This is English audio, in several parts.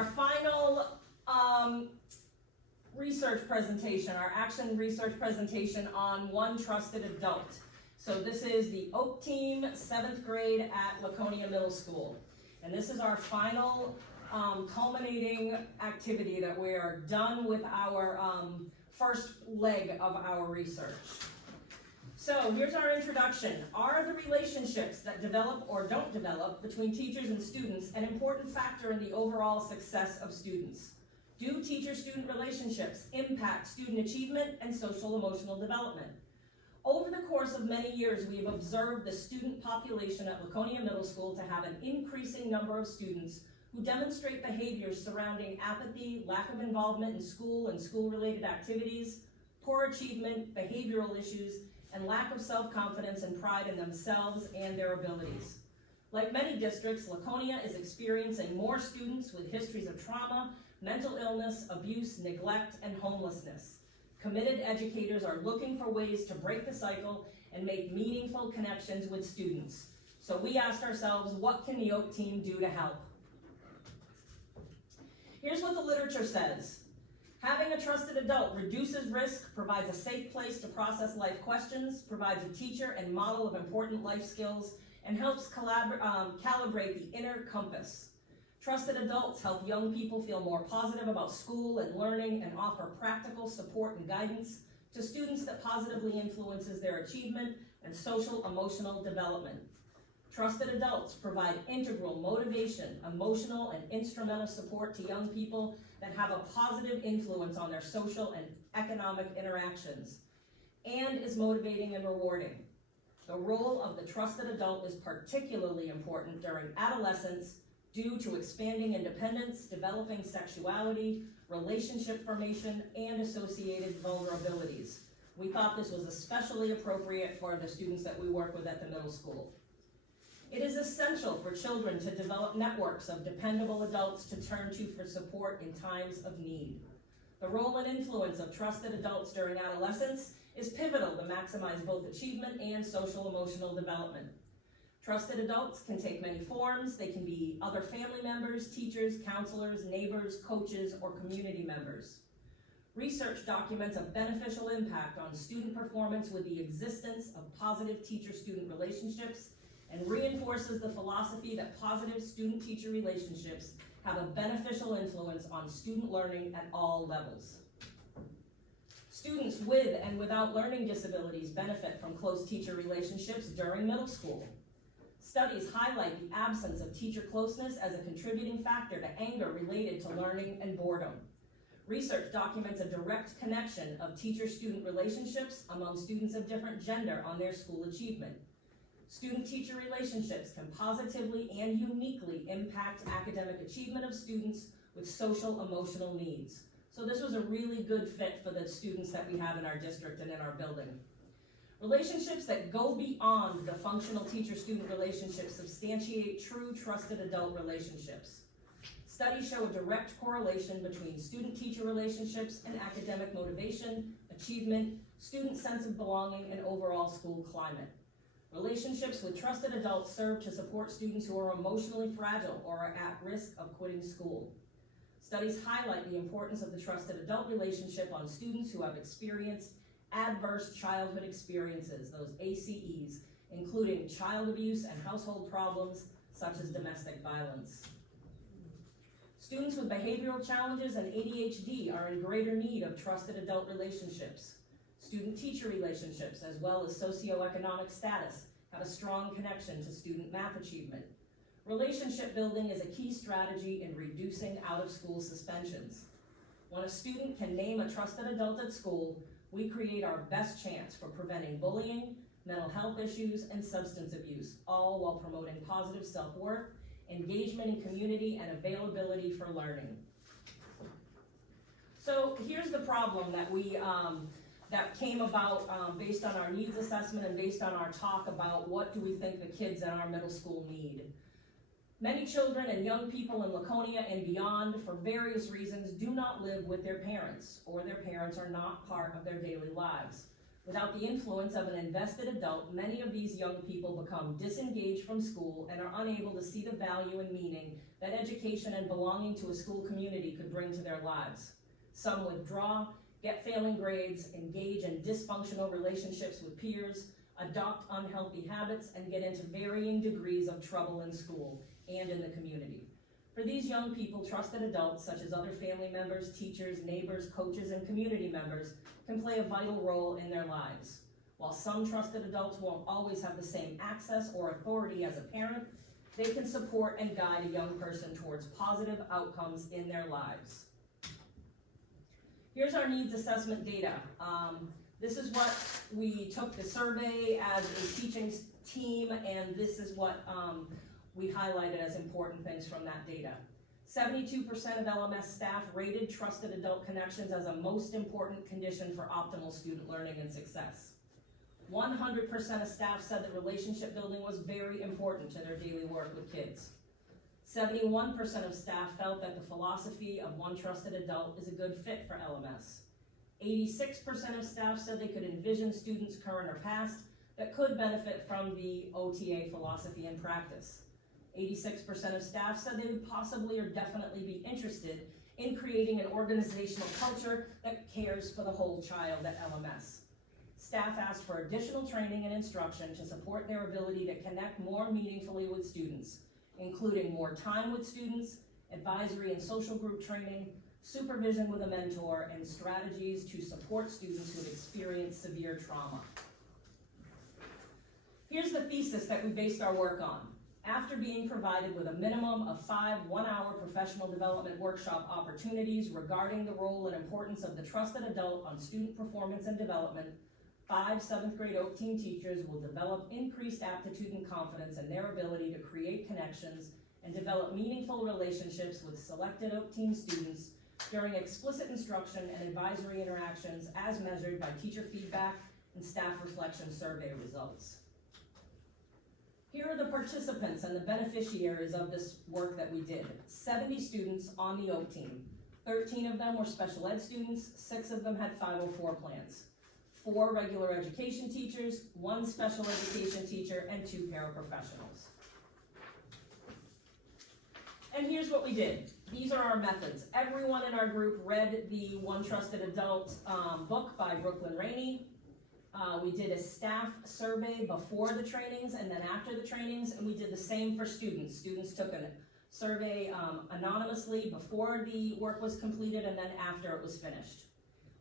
our final research presentation, our action research presentation on one trusted adult. So this is the OAK team, 7th grade at Laconia Middle School. And this is our final culminating activity that we are done with our first leg of our research. So here's our introduction. Are the relationships that develop or don't develop between teachers and students an important factor in the overall success of students? Do teacher-student relationships impact student achievement and social-emotional development? Over the course of many years, we have observed the student population at Laconia Middle School to have an increasing number of students who demonstrate behaviors surrounding apathy, lack of involvement in school and school-related activities, poor achievement, behavioral issues, and lack of self-confidence and pride in themselves and their abilities. Like many districts, Laconia is experiencing more students with histories of trauma, mental illness, abuse, neglect, and homelessness. Committed educators are looking for ways to break the cycle and make meaningful connections with students. So we asked ourselves, what can the OAK team do to help? Here's what the literature says. Having a trusted adult reduces risk, provides a safe place to process life questions, provides a teacher and model of important life skills, and helps calibrate the inner compass. Trusted adults help young people feel more positive about school and learning and offer practical support and guidance to students that positively influences their achievement and social emotional development. Trusted adults provide integral motivation, emotional, and instrumental support to young people that have a positive influence on their social and economic interactions, and is motivating and rewarding. The role of the trusted adult is particularly important during adolescence due to expanding independence, developing sexuality, relationship formation, and associated vulnerabilities. We thought this was especially appropriate for the students that we work with at the middle school. It is essential for children to develop networks of dependable adults to turn to for support in times of need. The role and influence of trusted adults during adolescence is pivotal to maximize both achievement and social emotional development. Trusted adults can take many forms. They can be other family members, teachers, counselors, neighbors, coaches, or community members. Research documents a beneficial impact on student performance with the existence of positive teacher-student relationships and reinforces the philosophy that positive student-teacher relationships have a beneficial influence on student learning at all levels. Students with and without learning disabilities benefit from close teacher relationships during middle school. Studies highlight the absence of teacher closeness as a contributing factor to anger related to learning and boredom. Research documents a direct connection of teacher-student relationships among students of different gender on their school achievement. Student-teacher relationships can positively and uniquely impact academic achievement of students with social emotional needs. So this was a really good fit for the students that we have in our district and in our building. Relationships that go beyond the functional teacher-student relationship substantiate true trusted adult relationships. Studies show a direct correlation between student-teacher relationships and academic motivation, achievement, student sense of belonging, and overall school climate. Relationships with trusted adults serve to support students who are emotionally fragile or are at risk of quitting school. Studies highlight the importance of the trusted adult relationship on students who have experienced adverse childhood experiences, those ACEs, including child abuse and household problems such as domestic violence. Students with behavioral challenges and ADHD are in greater need of trusted adult relationships. Student-teacher relationships, as well as socioeconomic status, have a strong connection to student math achievement. Relationship building is a key strategy in reducing out-of-school suspensions. When a student can name a trusted adult at school, we create our best chance for preventing bullying, mental health issues, and substance abuse, all while promoting positive self-worth, engagement in community, and availability for learning. So here's the problem that that came about based on our needs assessment and based on our talk about what do we think the kids in our middle school need. Many children and young people in Laconia and beyond, for various reasons, do not live with their parents, or their parents are not part of their daily lives. Without the influence of an invested adult, many of these young people become disengaged from school and are unable to see the value and meaning that education and belonging to a school community could bring to their lives. Some withdraw, get failing grades, engage in dysfunctional relationships with peers, adopt unhealthy habits, and get into varying degrees of trouble in school and in the community. For these young people, trusted adults, such as other family members, teachers, neighbors, coaches, and community members, can play a vital role in their lives. While some trusted adults won't always have the same access or authority as a parent, they can support and guide a young person towards positive outcomes in their lives. Here's our needs assessment data. This is what we took the survey as a teaching team, and this is what we highlighted as important things from that data. 72% of LMS staff rated trusted adult connections as a most important condition for optimal student learning and success. 100% of staff said that relationship building was very important to their daily work with kids. 71% of staff felt that the philosophy of one trusted adult is a good fit for LMS. 86% of staff said they could envision students, current or past, that could benefit from the OTA philosophy and practice. 86% of staff said they would possibly or definitely be interested in creating an organizational culture that cares for the whole child at LMS. Staff asked for additional training and instruction to support their ability to connect more meaningfully with students, including more time with students, advisory and social group training, supervision with a mentor, and strategies to support students who have experienced severe trauma. Here's the thesis that we based our work on. After being provided with a minimum of 5 one-hour professional development workshop opportunities regarding the role and importance of the trusted adult on student performance and development, 5 7th grade OAK team teachers will develop increased aptitude and confidence in their ability to create connections and develop meaningful relationships with selected OAK team students during explicit instruction and advisory interactions as measured by teacher feedback and staff reflection survey results. Here are the participants and the beneficiaries of this work that we did. 70 students on the OAK team. 13 of them were special ed students, 6 of them had 504 plans. 4 regular education teachers, 1 special education teacher, and 2 paraprofessionals. And here's what we did. These are our methods. Everyone in our group read the One Trusted Adult book by Brooklyn Rainey. We did a staff survey before the trainings and then after the trainings, and we did the same for students. Students took a survey anonymously before the work was completed and then after it was finished.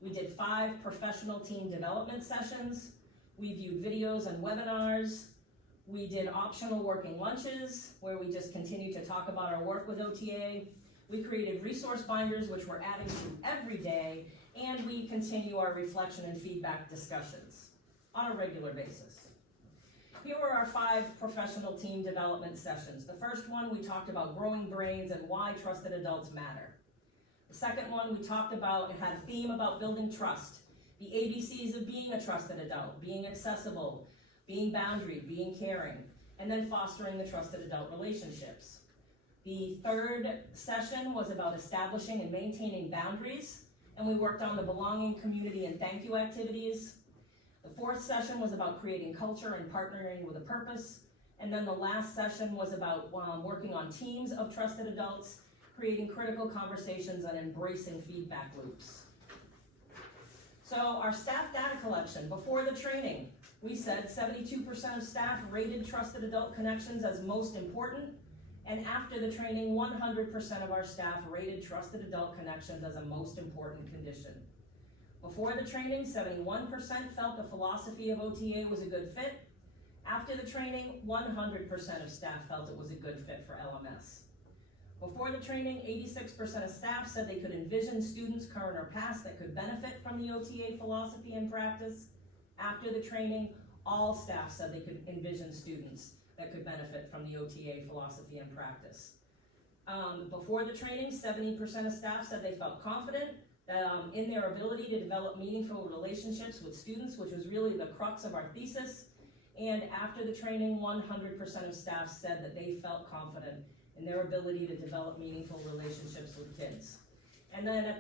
We did 5 professional team development sessions. We viewed videos and webinars. We did optional working lunches where we just continued to talk about our work with OTA. We created resource binders, which we're adding to every day, and we continue our reflection and feedback discussions on a regular basis. Here were our 5 professional team development sessions. The first one, we talked about growing brains and why trusted adults matter. The second one, we talked about, it had a theme about building trust, the ABCs of being a trusted adult, being accessible, being boundary, being caring, and then fostering the trusted adult relationships. The third session was about establishing and maintaining boundaries, and we worked on the belonging, community, and thank you activities. The fourth session was about creating culture and partnering with a purpose, and then the last session was about working on teams of trusted adults, creating critical conversations and embracing feedback loops. So our staff data collection, before the training, we said 72% of staff rated trusted adult connections as most important, and after the training, 100% of our staff rated trusted adult connections as a most important condition. Before the training, 71% felt the philosophy of OTA was a good fit. After the training, 100% of staff felt it was a good fit for LMS. Before the training, 86% of staff said they could envision students, current or past, that could benefit from the OTA philosophy and practice. After the training, all staff said they could envision students that could benefit from the OTA philosophy and practice. Before the training, 70% of staff said they felt confident in their ability to develop meaningful relationships with students, which was really the crux of our thesis. And after the training, 100% of staff said that they felt confident in their ability to develop meaningful relationships with kids. And then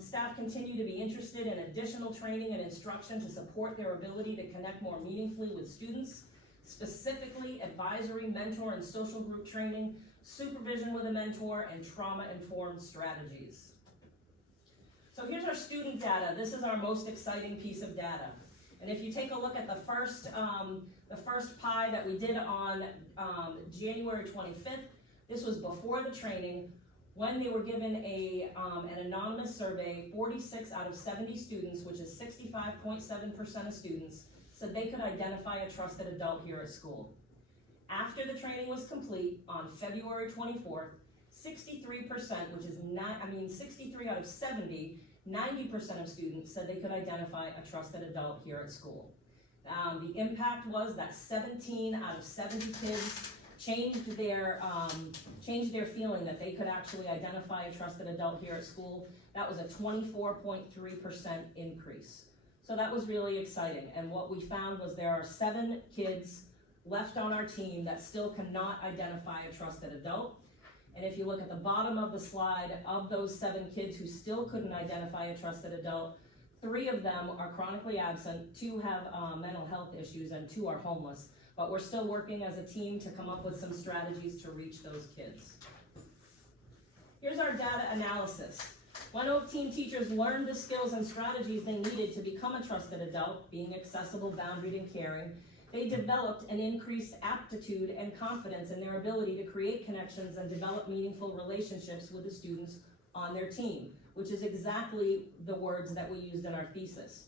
staff continue to be interested in additional training and instruction to support their ability to connect more meaningfully with students, specifically advisory, mentor, and social group training, supervision with a mentor, and trauma-informed strategies. So here's our student data. This is our most exciting piece of data. And if you take a look at the first pie that we did on January 25th, this was before the training, when they were given an anonymous survey. 46 out of 70 students, which is 65.7% of students, said they could identify a trusted adult here at school. After the training was complete on February 24th, 63%, which is 63 out of 70, 90% of students said they could identify a trusted adult here at school. The impact was that 17 out of 70 kids changed their feeling that they could actually identify a trusted adult here at school. That was a 24.3% increase. So that was really exciting. And what we found was there are 7 kids left on our team that still cannot identify a trusted adult. And if you look at the bottom of the slide, of those 7 kids who still couldn't identify a trusted adult, 3 of them are chronically absent, 2 have mental health issues, and 2 are homeless. But we're still working as a team to come up with some strategies to reach those kids. Here's our data analysis. When OAK team teachers learned the skills and strategies they needed to become a trusted adult, being accessible, boundaried, and caring, they developed an increased aptitude and confidence in their ability to create connections and develop meaningful relationships with the students on their team, which is exactly the words that we used in our thesis,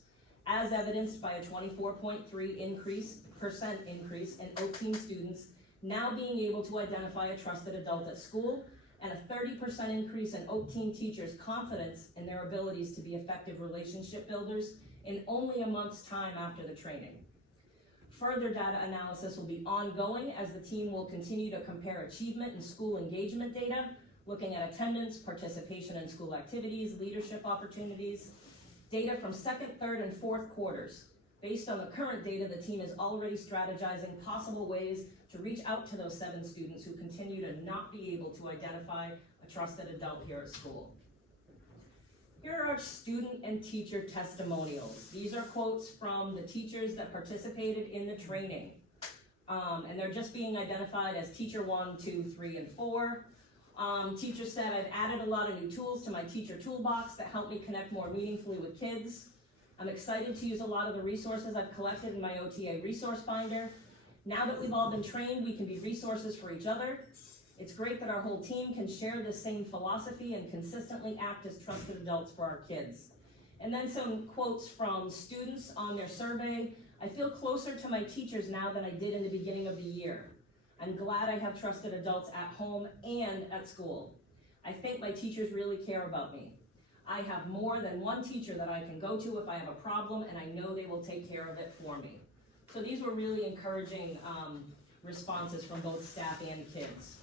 as evidenced by a 24.3% increase in OAK team students now being able to identify a trusted adult at school, and a 30% increase in OAK team teachers' confidence in their abilities to be effective relationship builders in only a month's time after the training. Further data analysis will be ongoing as the team will continue to compare achievement and school engagement data, looking at attendance, participation in school activities, leadership opportunities, data from 2nd, 3rd, and 4th quarters. Based on the current data, the team is already strategizing possible ways to reach out to those 7 students who continue to not be able to identify a trusted adult here at school. Here are our student and teacher testimonials. These are quotes from the teachers that participated in the training. And they're just being identified as teacher 1, 2, 3, and 4. Teacher said, I've added a lot of new tools to my teacher toolbox that help me connect more meaningfully with kids. I'm excited to use a lot of the resources I've collected in my OTA resource binder. Now that we've all been trained, we can be resources for each other. It's great that our whole team can share this same philosophy and consistently act as trusted adults for our kids. And then some quotes from students on their survey. I feel closer to my teachers now than I did in the beginning of the year. I'm glad I have trusted adults at home and at school. I think my teachers really care about me. I have more than one teacher that I can go to if I have a problem, and I know they will take care of it for me. So these were really encouraging responses from both staff and kids.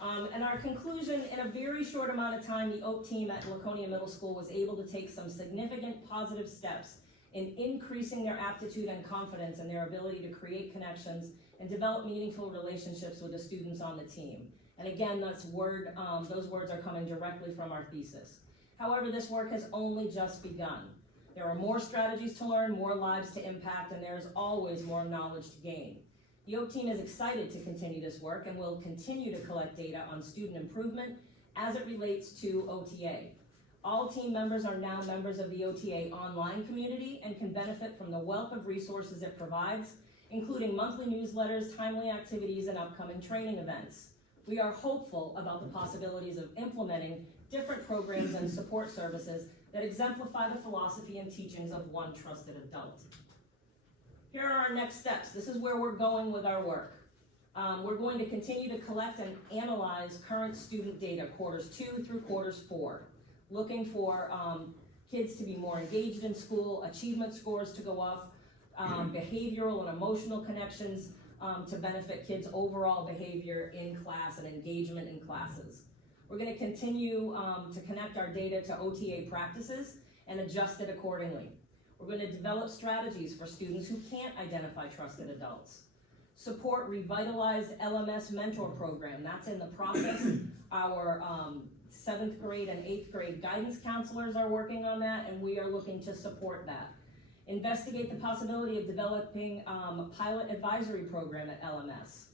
And our conclusion, in a very short amount of time, the OAK team at Laconia Middle School was able to take some significant positive steps in increasing their aptitude and confidence in their ability to create connections and develop meaningful relationships with the students on the team. And again, those words are coming directly from our thesis. However, this work has only just begun. There are more strategies to learn, more lives to impact, and there's always more knowledge to gain. The OAK team is excited to continue this work and will continue to collect data on student improvement as it relates to OTA. All team members are now members of the OTA online community and can benefit from the wealth of resources it provides, including monthly newsletters, timely activities, and upcoming training events. We are hopeful about the possibilities of implementing different programs and support services that exemplify the philosophy and teachings of one trusted adult. Here are our next steps. This is where we're going with our work. We're going to continue to collect and analyze current student data, quarters 2 through quarters 4, looking for kids to be more engaged in school, achievement scores to go up, behavioral and emotional connections to benefit kids' overall behavior in class and engagement in classes. We're going to continue to connect our data to OTA practices and adjust it accordingly. We're going to develop strategies for students who can't identify trusted adults. support revitalized LMS mentor program. That's in the process. Our 7th grade and 8th grade guidance counselors are working on that, and we are looking to support that. Investigate the possibility of developing a pilot advisory program at LMS.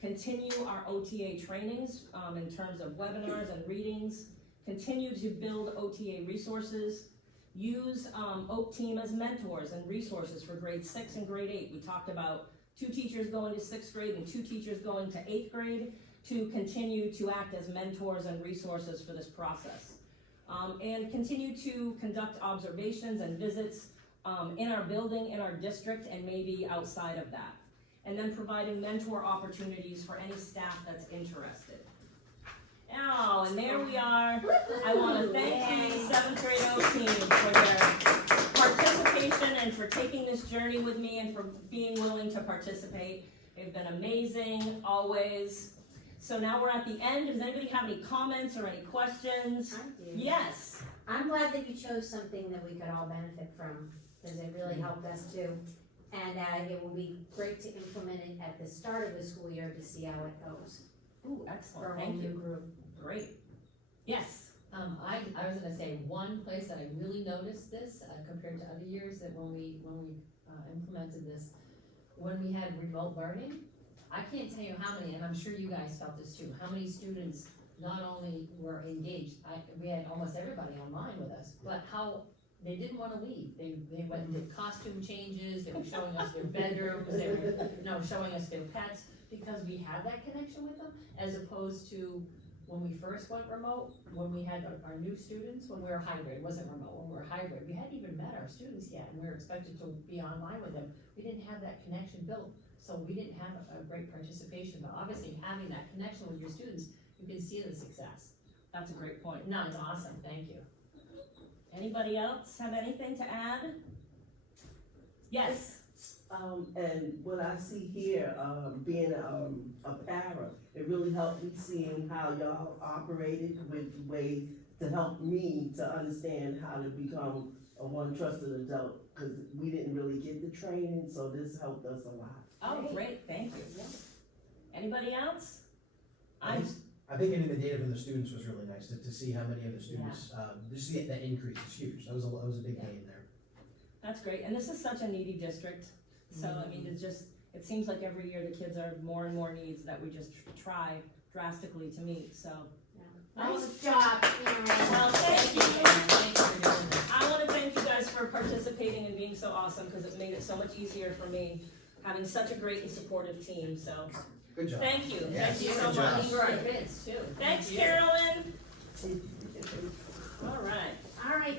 Continue our OTA trainings in terms of webinars and readings. Continue to build OTA resources. Use OAK team as mentors and resources for grade 6 and grade 8. We talked about 2 teachers going to 6th grade and 2 teachers going to 8th grade to continue to act as mentors and resources for this process. And continue to conduct observations and visits in our building, in our district, and maybe outside of that. And then providing mentor opportunities for any staff that's interested. Oh, and there we are. I want to thank the 7th grade O team for their participation and for taking this journey with me and for being willing to participate. They've been amazing, always. So now we're at the end. Does anybody have any comments or any questions? I do. Yes. I'm glad that you chose something that we could all benefit from, because it really helped us too. And it will be great to implement it at the start of the school year to see how it goes. Ooh, For excellent. a whole Thank new you. group. Great. Yes. I was gonna say, one place that I really noticed this, compared to other years, that when we implemented this, when we had remote learning, I can't tell you how many, and I'm sure you guys felt this too, how many students not only were engaged, we had almost everybody online with us, but how they didn't wanna leave. They went and did costume changes, they were showing us their bedrooms, they were, showing us their pets, because we had that connection with them, as opposed to when we first went remote, when we had our new students, when we were hybrid, it wasn't remote, when we were hybrid, we hadn't even met our students yet, and we were expected to be online with them. We didn't have that connection built, so we didn't have a great participation, but obviously having that connection with your students, you can see the success. That's a great point. No, it's awesome, thank you. Anybody else have anything to add? Yes. And what I see here, being a para, it really helped me seeing how y'all operated with way to help me to understand how to become a one trusted adult, because we didn't really get the training, so this helped us a lot. Oh, great, thank you. Anybody else? I think getting the data from the students was really nice, to see how many of the students, just to get that increase is huge, that was a big gain there. That's great, and this is such a needy district, so I mean, it seems like every year the kids are more and more needs that we just try drastically to meet, so. Nice job, Karen. Well, thank you. Thank you for doing this. I wanna thank you guys for participating and being so awesome, because it made it so much easier for me, having such a great and supportive team, so. Good job. Thank you, Yes, thank you so good job. much. For our kids too. Thanks, Thank you. Carolyn. All right. All right.